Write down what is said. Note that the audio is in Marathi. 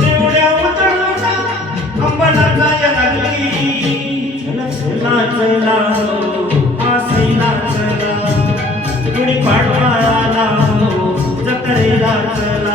देवड्या उतरला अंबनाचा या नगरी चला चला चला आसीला चला. गुढी पाडवा आला हो जत्रेला चला.